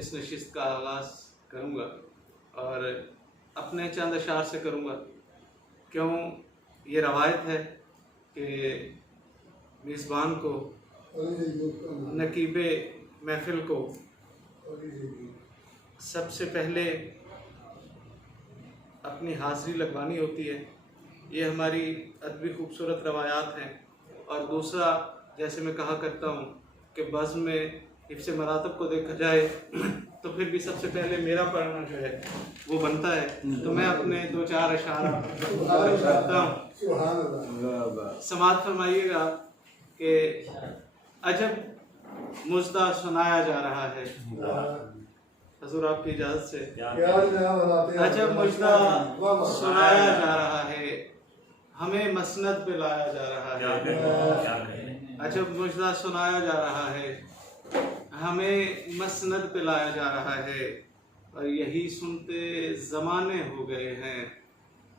اس نشست کا آغاز کروں گا اور اپنے چند اشعار سے کروں گا، کیوں یہ روایت ہے کہ میزبان کو، نقیب محفل کو سب سے پہلے اپنی حاضری لگوانی ہوتی ہے۔ یہ ہماری ادبی خوبصورت روایات ہیں۔ اور دوسرا، جیسے میں کہا کرتا ہوں کہ بزم میں حفظ مراتب کو دیکھا جائے تو پھر بھی سب سے پہلے میرا پڑھنا جو ہے وہ بنتا ہے، تو میں اپنے 2-4 اشعار کرتا ہوں۔ سماعت فرمائیے گا کہ عجب مژدہ سنایا جا رہا ہے، حضور آپ کی اجازت سے، عجب مژدہ سنایا جا رہا ہے، ہمیں مسند پہ لایا جا رہا ہے۔ عجب مژدہ سنایا جا رہا ہے، ہمیں مسند پہ لایا جا رہا ہے، اور یہی سنتے زمانے ہو گئے ہیں،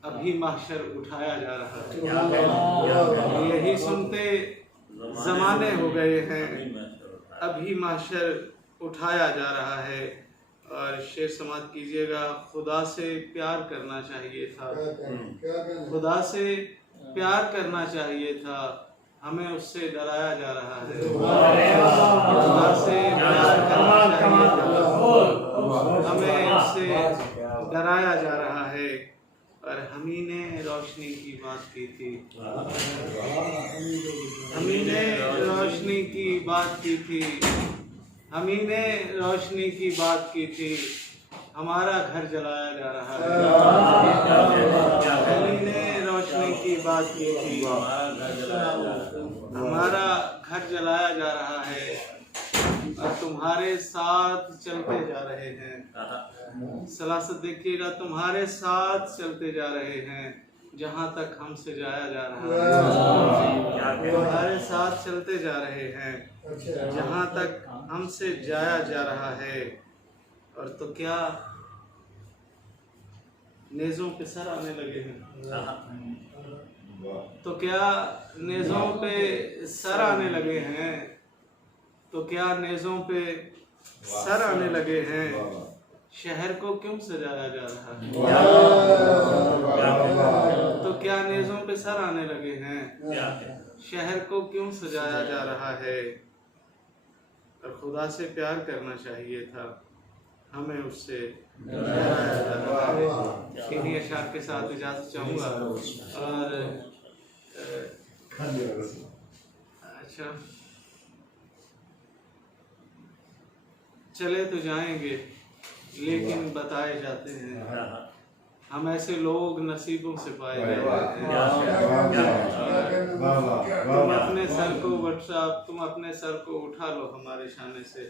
ابھی محشر اٹھایا جا رہا ہے۔ یہی سنتے زمانے ہو گئے ہیں، ابھی محشر اٹھایا جا رہا ہے۔ اور شعر سماعت کیجئے گا، خدا سے پیار کرنا چاہیے تھا، خدا سے پیار کرنا چاہیے تھا، ہمیں اس سے ڈرایا جا رہا ہے۔ خدا سے پیار کرنا چاہیے تھا، ہمیں اس سے ڈرایا جا رہا ہے، اور ہم ہی نے روشنی کی بات کی تھی، ہم ہی نے روشنی کی بات کی تھی، ہم ہی نے روشنی کی بات کی تھی، ہمارا گھر جلایا جا رہا ہے۔ ہم ہی نے روشنی کی بات کی تھی، ہمارا گھر جلایا جا رہا ہے، اور تمہارے ساتھ چلتے جا رہے ہیں۔ سلاست دیکھیے گا، تمہارے ساتھ چلتے جا رہے ہیں، جہاں تک ہم سے جایا جا رہا ہے۔ تمہارے ساتھ چلتے جا رہے ہیں، جہاں تک ہم سے جایا جا رہا ہے۔ اور تو کیا نیزوں پہ سر آنے لگے ہیں، تو کیا نیزوں پہ سر آنے لگے ہیں، تو کیا نیزوں پہ سر آنے لگے ہیں، شہر کو کیوں سجایا جا رہا ہے۔ تو کیا نیزوں پہ سر آنے لگے ہیں، شہر کو کیوں سجایا جا رہا ہے، اور خدا سے پیار کرنا چاہیے تھا، ہمیں اس سے ڈرایا جا رہا ہے۔ انہی اشعار کے ساتھ اجازت چاہوں گا۔ اور اچھا، چلے تو جائیں گے لیکن بتائے جاتے ہیں، ہم ایسے لوگ نصیبوں سے پائے جاتے ہیں۔ تم اپنے سر کو WhatsApp، تم اپنے سر کو اٹھا لو ہمارے شانے سے،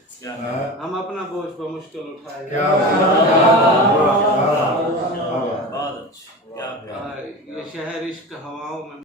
ہم اپنا بوجھ بمشکل اٹھائے گا۔ یہ شہر عشق ہواؤں میں